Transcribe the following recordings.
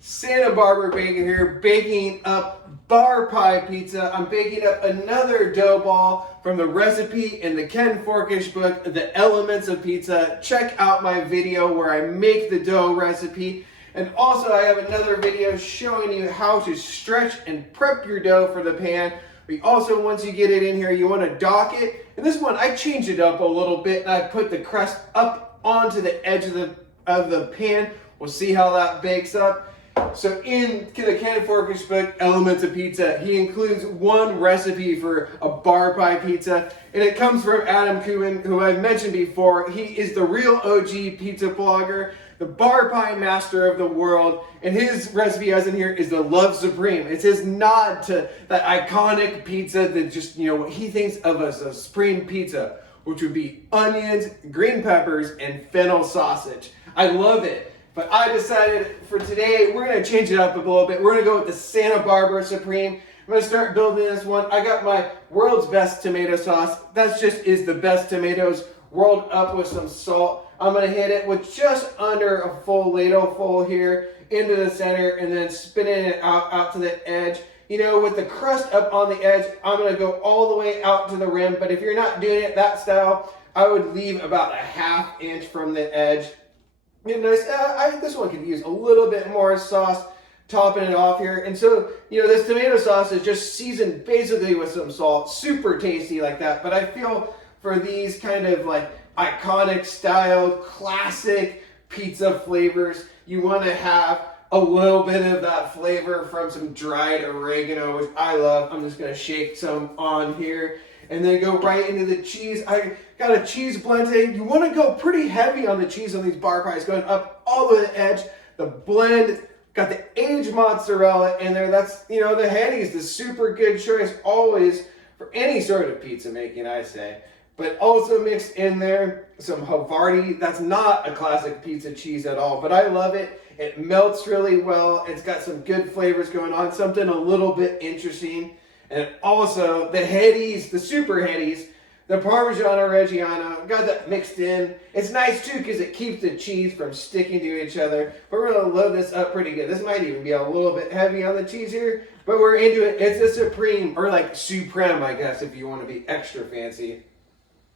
Santa Barbara Baker here, baking up bar pie pizza. I'm baking up another dough ball from the recipe in the Ken Forkish book, The Elements of Pizza. Check out my video where I make the dough recipe. And also I have another video showing you how to stretch and prep your dough for the pan. But also, once you get it in here, you want to dock it. And this one, I changed it up a little bit and I put the crust up onto the edge of the pan. We'll see how that bakes up. So in the Ken Forkish book, Elements of Pizza, he includes one recipe for a bar pie pizza, and it comes from Adam Kuhn, who I've mentioned before. He is the real OG pizza blogger, the bar pie master of the world, and his recipe as in here is the Love Supreme. It's his nod to that iconic pizza that just, what he thinks of as a supreme pizza, which would be onions, green peppers, and fennel sausage. I love it. But I decided for today, we're going to change it up a little bit. We're going to go with the Santa Barbara Supreme. I'm going to start building this one. I got my world's best tomato sauce. That just is the best tomatoes rolled up with some salt. I'm going to hit it with just under a full ladle full here into the center and then spinning it out to the edge. With the crust up on the edge, I'm going to go all the way out to the rim. But if you're not doing it that style, I would leave about a ½ inch from the edge. Nice. This one could use a little bit more sauce, topping it off here. And so, this tomato sauce is just seasoned basically with some salt, super tasty like that. But I feel for these kind of like iconic style, classic pizza flavors, you want to have a little bit of that flavor from some dried oregano, which I love. I'm just going to shake some on here. And then go right into the cheese. I got a cheese blend today. You want to go pretty heavy on the cheese on these bar pies, going up all the way to the edge. The blend, got the aged mozzarella in there. That's, the Hetty's the super good choice always for any sort of pizza making, I say. But also mixed in there some Havarti. That's not a classic pizza cheese at all, but I love it. It melts really well. It's got some good flavors going on, something a little bit interesting. And also the Hetty's, the super Hetty's, the Parmigiano Reggiano, got that mixed in. It's nice too because it keeps the cheese from sticking to each other. But we're going to load this up pretty good. This might even be a little bit heavy on the cheese here, but we're into it. It's a Supreme, or like Supreme, I guess, if you want to be extra fancy.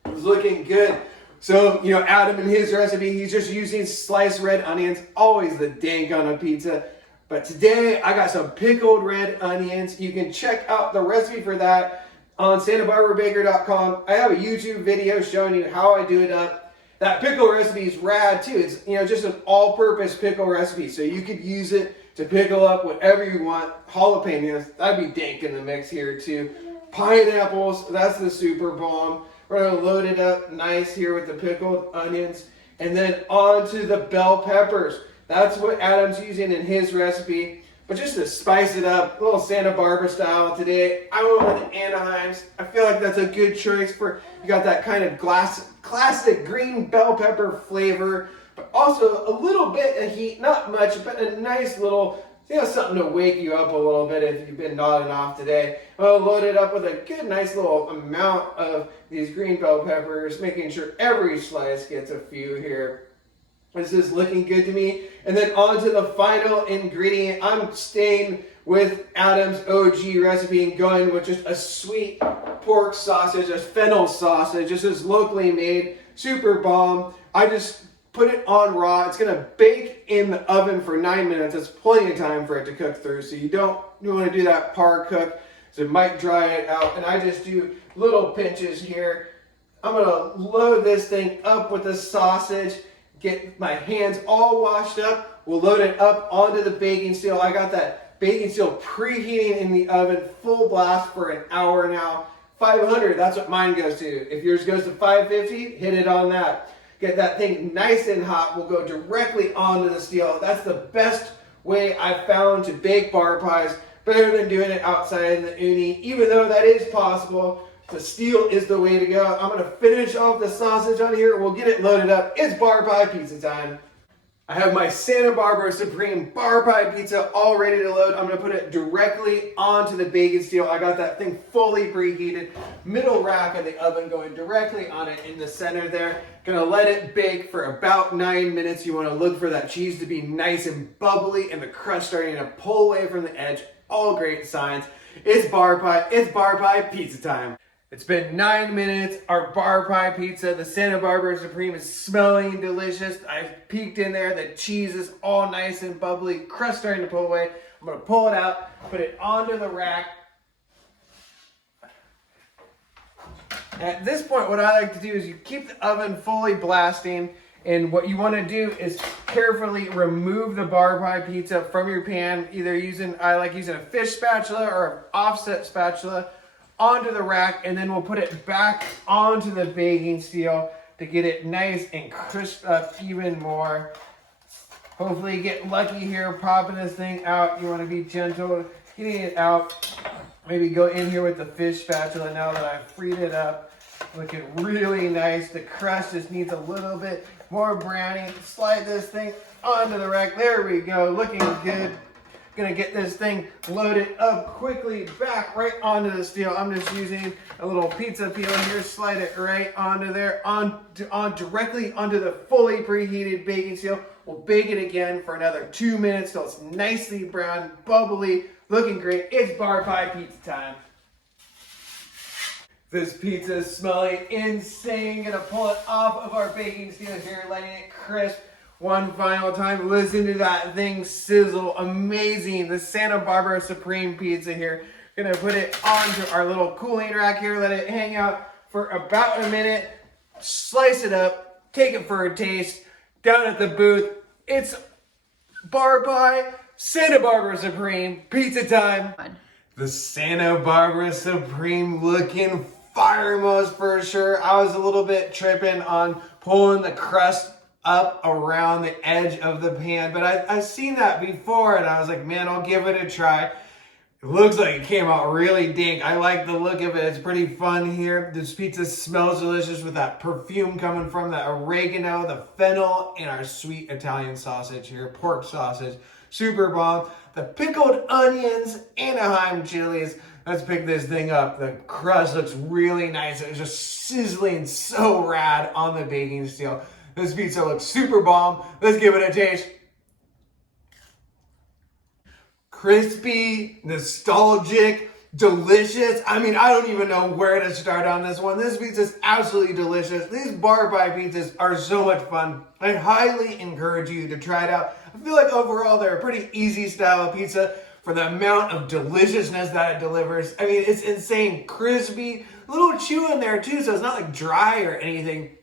It's looking good. So, Adam in his recipe, he's just using sliced red onions, always the dank on a pizza. But today, I got some pickled red onions. You can check out the recipe for that on santabarbarabaker.com. I have a YouTube video showing you how I do it up. That pickle recipe is rad too. It's just an all-purpose pickle recipe. So you could use it to pickle up whatever you want. Jalapenos, that'd be dank in the mix here too. Pineapples, that's the super bomb. We're going to load it up nice here with the pickled onions. And then on to the bell peppers. That's what Adam's using in his recipe. But just to spice it up, a little Santa Barbara style today, I went with the Anaheims. I feel like that's a good choice for, you got that kind of classic green bell pepper flavor, but also a little bit of heat, not much, but a nice little, something to wake you up a little bit if you've been nodding off today. I'll load it up with a good, nice little amount of these green bell peppers, making sure every slice gets a few here. This is looking good to me. And then on to the final ingredient. I'm staying with Adam's OG recipe and going with just a sweet pork sausage, a fennel sausage. This is locally made, super bomb. I just put it on raw. It's going to bake in the oven for 9 minutes. That's plenty of time for it to cook through. So you want to do that par cook. So it might dry it out. And I just do little pinches here. I'm going to load this thing up with the sausage. Get my hands all washed up. We'll load it up onto the baking steel. I got that baking steel preheating in the oven, full blast for an hour now. 500, that's what mine goes to. If yours goes to 550, hit it on that. Get that thing nice and hot. We'll go directly onto the steel. That's the best way I've found to bake bar pies, better than doing it outside in the uni, even though that is possible. The steel is the way to go. I'm going to finish off the sausage on here. We'll get it loaded up. It's bar pie pizza time. I have my Santa Barbara Supreme bar pie pizza all ready to load. I'm gonna put it directly onto the bacon steel. I got that thing fully preheated. Middle rack of the oven going directly on it in the center there. Gonna let it bake for about 9 minutes. You wanna look for that cheese to be nice and bubbly and the crust starting to pull away from the edge. All great signs. It's bar pie pizza time. It's been 9 minutes. Our bar pie pizza, the Santa Barbara Supreme, is smelling delicious. I peeked in there. The cheese is all nice and bubbly. Crust starting to pull away. I'm going to pull it out, put it onto the rack. At this point, what I like to do is you keep the oven fully blasting. And what you want to do is carefully remove the bar pie pizza from your pan. I like using a fish spatula or an offset spatula onto the rack, and then we'll put it back onto the baking steel to get it nice and crisp up even more. Hopefully you get lucky here popping this thing out. You want to be gentle getting it out. Maybe go in here with the fish spatula now that I've freed it up. Looking really nice. The crust just needs a little bit more browning. Slide this thing onto the rack. There we go. Looking good. Gonna get this thing loaded up quickly back right onto the steel. I'm just using a little pizza peel here. Slide it right onto there, directly onto the fully preheated baking steel. We'll bake it again for another 2 minutes till it's nicely brown, bubbly, looking great. It's bar pie pizza time. This pizza is smelling insane. Gonna pull it off of our baking steel here, letting it crisp. One final time, listen to that thing sizzle. Amazing. The Santa Barbara Supreme pizza here. Gonna put it onto our little cooling rack here, let it hang out for about a minute. Slice it up, take it for a taste. Down at the booth, it's bar pie, Santa Barbara Supreme, pizza time. The Santa Barbara Supreme looking fire most for sure. I was a little bit tripping on pulling the crust up around the edge of the pan, but I've seen that before and I was like, man, I'll give it a try. It looks like it came out really dank. I like the look of it. It's pretty fun here. This pizza smells delicious with that perfume coming from the oregano, the fennel, and our sweet Italian sausage here, pork sausage. Super bomb. The pickled onions, Anaheim chiles. Let's pick this thing up. The crust looks really nice. It's just sizzling so rad on the baking steel. This pizza looks super bomb. Let's give it a taste. Crispy, nostalgic, delicious. I mean, I don't even know where to start on this one. This pizza is absolutely delicious. These bar pie pizzas are so much fun. I highly encourage you to try it out. I feel like overall they're a pretty easy style of pizza for the amount of deliciousness that it delivers. I mean, it's insane. Crispy, a little chew in there too, so it's not like dry or anything.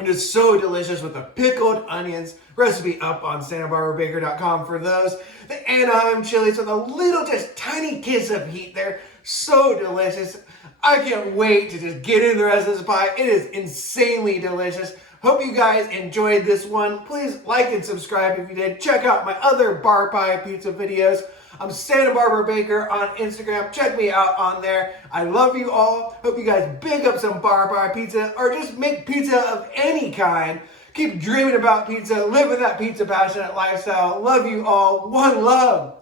It is so delicious with the pickled onions. Recipe up on santabarbarabaker.com for those. The Anaheim chilies with a little, just tiny kiss of heat there. So delicious. I can't wait to just get in the rest of this pie. It is insanely delicious. Hope you guys enjoyed this one. Please like and subscribe if you did. Check out my other bar pie pizza videos. I'm Santa Barbara Baker on Instagram. Check me out on there. I love you all. Hope you guys big up some bar pie pizza or just make pizza of any kind. Keep dreaming about pizza. Live with that pizza passionate lifestyle. Love you all. One love.